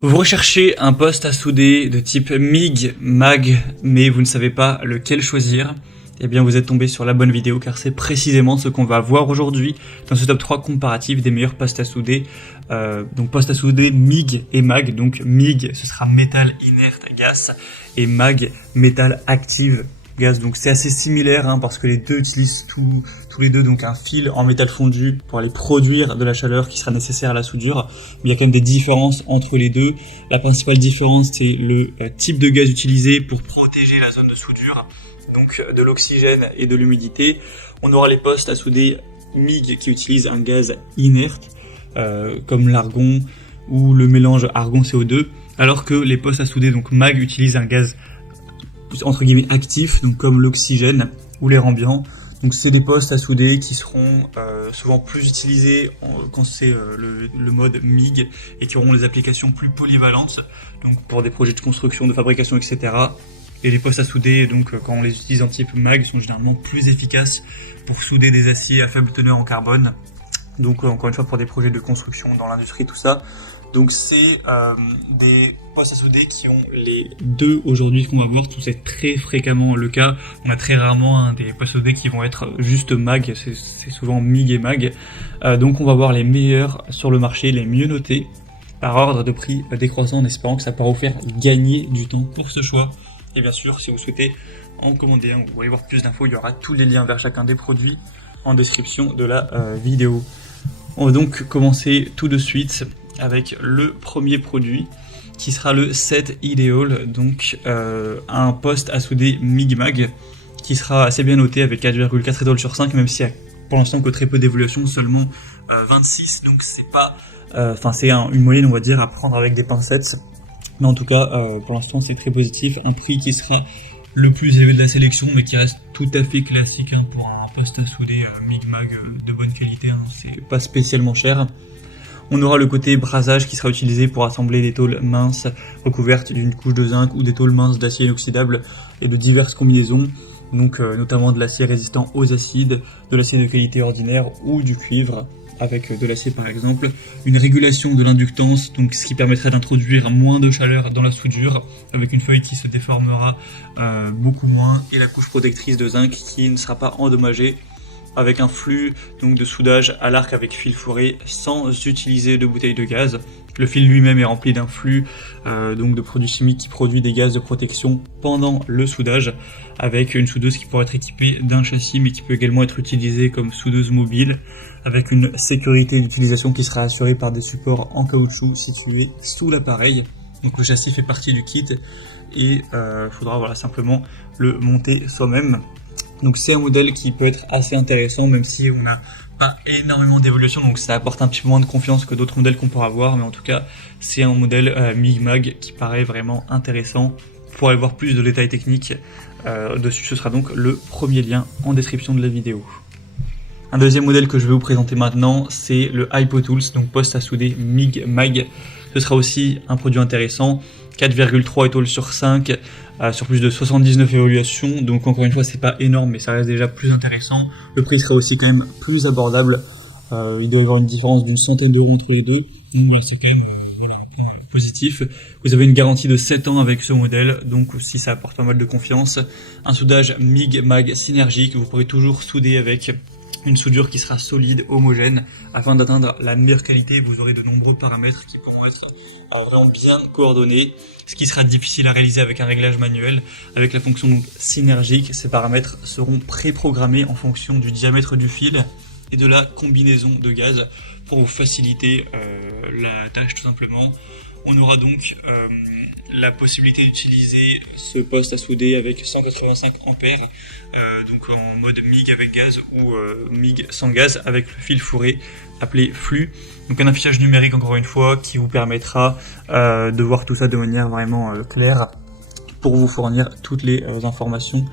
Vous recherchez un poste à souder de type MIG, MAG, mais vous ne savez pas lequel choisir. Eh bien vous êtes tombé sur la bonne vidéo car c'est précisément ce qu'on va voir aujourd'hui dans ce top 3 comparatif des meilleurs postes à souder. Donc postes à souder MIG et MAG. Donc MIG ce sera métal inerte gas et MAG métal active gaz. Donc c'est assez similaire parce que les deux utilisent tous les deux donc un fil en métal fondu pour aller produire de la chaleur qui sera nécessaire à la soudure. Mais il y a quand même des différences entre les deux. La principale différence c'est le type de gaz utilisé pour protéger la zone de soudure, donc de l'oxygène et de l'humidité. On aura les postes à souder MIG qui utilisent un gaz inerte comme l'argon ou le mélange argon-CO2, alors que les postes à souder donc MAG utilisent un gaz entre guillemets actif, donc comme l'oxygène ou l'air ambiant. Donc c'est des postes à souder qui seront souvent plus utilisés quand c'est le mode MIG et qui auront des applications plus polyvalentes, donc pour des projets de construction, de fabrication, etc. Et les postes à souder, donc quand on les utilise en type MAG, sont généralement plus efficaces pour souder des aciers à faible teneur en carbone. Donc encore une fois pour des projets de construction dans l'industrie, tout ça. Donc c'est des postes à souder qui ont les deux aujourd'hui qu'on va voir. C'est très fréquemment le cas. On a très rarement des postes à souder qui vont être juste MAG. C'est souvent MIG et MAG. Donc on va voir les meilleurs sur le marché, les mieux notés par ordre de prix décroissant, en espérant que ça pourra vous faire gagner du temps pour ce choix. Et bien sûr, si vous souhaitez en commander un ou aller voir plus d'infos, il y aura tous les liens vers chacun des produits en description de la vidéo. On va donc commencer tout de suite avec le premier produit qui sera le Set Ideal, donc un poste à souder MIG-MAG qui sera assez bien noté avec 4,4 étoiles sur 5, même s'il y a pour l'instant que très peu d'évolution, seulement 26, donc c'est pas, c'est une moyenne on va dire à prendre avec des pincettes, mais en tout cas pour l'instant c'est très positif. Un prix qui sera le plus élevé de la sélection, mais qui reste tout à fait classique pour un poste à souder MIG-MAG de bonne qualité, c'est pas spécialement cher. On aura le côté brasage qui sera utilisé pour assembler des tôles minces recouvertes d'une couche de zinc ou des tôles minces d'acier inoxydable et de diverses combinaisons, donc notamment de l'acier résistant aux acides, de l'acier de qualité ordinaire ou du cuivre avec de l'acier par exemple. Une régulation de l'inductance, donc ce qui permettrait d'introduire moins de chaleur dans la soudure avec une feuille qui se déformera beaucoup moins, et la couche protectrice de zinc qui ne sera pas endommagée, avec un flux donc de soudage à l'arc avec fil fourré sans utiliser de bouteille de gaz. Le fil lui-même est rempli d'un flux donc de produits chimiques qui produit des gaz de protection pendant le soudage, avec une soudeuse qui pourrait être équipée d'un châssis mais qui peut également être utilisée comme soudeuse mobile, avec une sécurité d'utilisation qui sera assurée par des supports en caoutchouc situés sous l'appareil. Donc le châssis fait partie du kit et il faudra simplement le monter soi-même. Donc c'est un modèle qui peut être assez intéressant, même si on n'a pas énormément d'évolution, donc ça apporte un petit peu moins de confiance que d'autres modèles qu'on pourra voir, mais en tout cas c'est un modèle MIG-MAG qui paraît vraiment intéressant. Pour aller voir plus de détails techniques dessus, ce sera donc le premier lien en description de la vidéo. Un deuxième modèle que je vais vous présenter maintenant, c'est le HypoTools, donc poste à souder MIG-MAG. Ce sera aussi un produit intéressant, 4,3 étoiles sur 5, sur plus de 79 évaluations, donc encore une fois c'est pas énorme mais ça reste déjà plus intéressant. Le prix sera aussi quand même plus abordable, il doit y avoir une différence d'une centaine d'euros entre les deux, donc c'est quand même un point positif. Vous avez une garantie de 7 ans avec ce modèle, donc aussi ça apporte pas mal de confiance. Un soudage MIG-MAG synergique, vous pourrez toujours souder avec une soudure qui sera solide, homogène, afin d'atteindre la meilleure qualité. Vous aurez de nombreux paramètres qui pourront être vraiment bien coordonnés, ce qui sera difficile à réaliser avec un réglage manuel. Avec la fonction donc synergique, ces paramètres seront préprogrammés en fonction du diamètre du fil et de la combinaison de gaz pour vous faciliter la tâche tout simplement. On aura donc la possibilité d'utiliser ce poste à souder avec 185 ampères, donc en mode MIG avec gaz ou MIG sans gaz avec le fil fourré appelé flux. Donc un affichage numérique encore une fois qui vous permettra de voir tout ça de manière vraiment claire pour vous fournir toutes les informations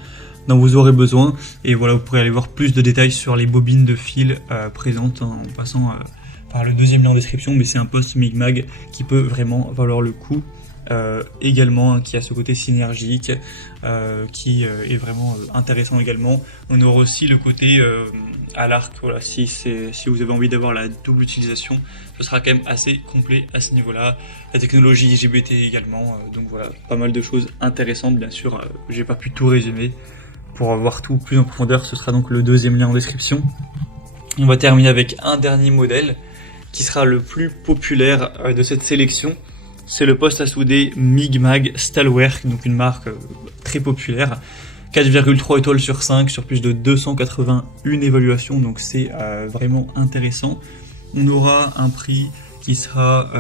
dont vous aurez besoin. Et voilà, vous pourrez aller voir plus de détails sur les bobines de fil présentes en passant par le deuxième lien en description, mais c'est un poste MIG-MAG qui peut vraiment valoir le coup également, qui a ce côté synergique, qui est vraiment intéressant également. On aura aussi le côté à l'arc, voilà, si vous avez envie d'avoir la double utilisation, ce sera quand même assez complet à ce niveau-là. La technologie IGBT également, donc voilà, pas mal de choses intéressantes, bien sûr, j'ai pas pu tout résumer. Pour voir tout plus en profondeur, ce sera donc le deuxième lien en description. On va terminer avec un dernier modèle, qui sera le plus populaire de cette sélection. C'est le poste à souder MIG-MAG Stalwerk, donc une marque très populaire. 4,3 étoiles sur 5, sur plus de 281 évaluations, donc c'est vraiment intéressant. On aura un prix qui sera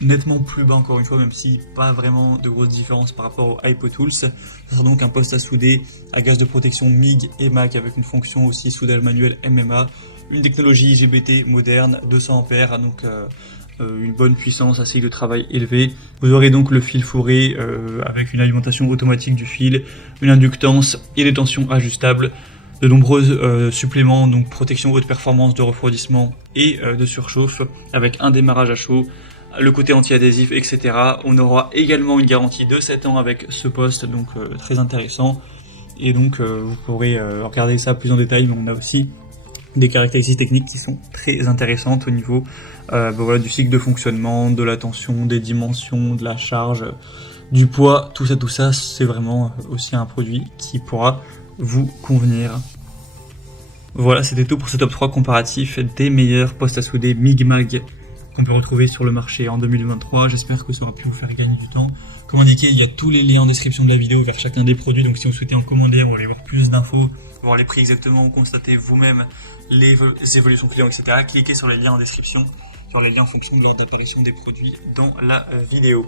nettement plus bas encore une fois, même si pas vraiment de grosses différences par rapport au HypoTools. Ce sera donc un poste à souder à gaz de protection MIG et MAG avec une fonction aussi soudage manuel MMA, une technologie IGBT moderne, 200 A, donc une bonne puissance, un cycle de travail élevé. Vous aurez donc le fil fourré avec une alimentation automatique du fil, une inductance et des tensions ajustables, de nombreux suppléments, donc protection haute performance de refroidissement et de surchauffe, avec un démarrage à chaud, le côté anti-adhésif, etc. On aura également une garantie de 7 ans avec ce poste, donc très intéressant. Et donc vous pourrez regarder ça plus en détail, mais on a aussi des caractéristiques techniques qui sont très intéressantes au niveau voilà, du cycle de fonctionnement, de la tension, des dimensions, de la charge, du poids, tout ça, c'est vraiment aussi un produit qui pourra vous convenir. Voilà, c'était tout pour ce top 3 comparatif des meilleurs postes à souder MIG-MAG qu'on peut retrouver sur le marché en 2023. J'espère que ça aura pu vous faire gagner du temps. Comme indiqué, il y a tous les liens en description de la vidéo vers chacun des produits, donc si vous souhaitez en commander ou aller voir plus d'infos, voir les prix exactement, constater vous-même les évolutions clients, etc., cliquez sur les liens en description, sur les liens en fonction de l'heure d'apparition des produits dans la vidéo.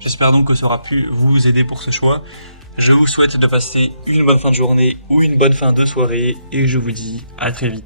J'espère donc que ça aura pu vous aider pour ce choix. Je vous souhaite de passer une bonne fin de journée ou une bonne fin de soirée et je vous dis à très vite.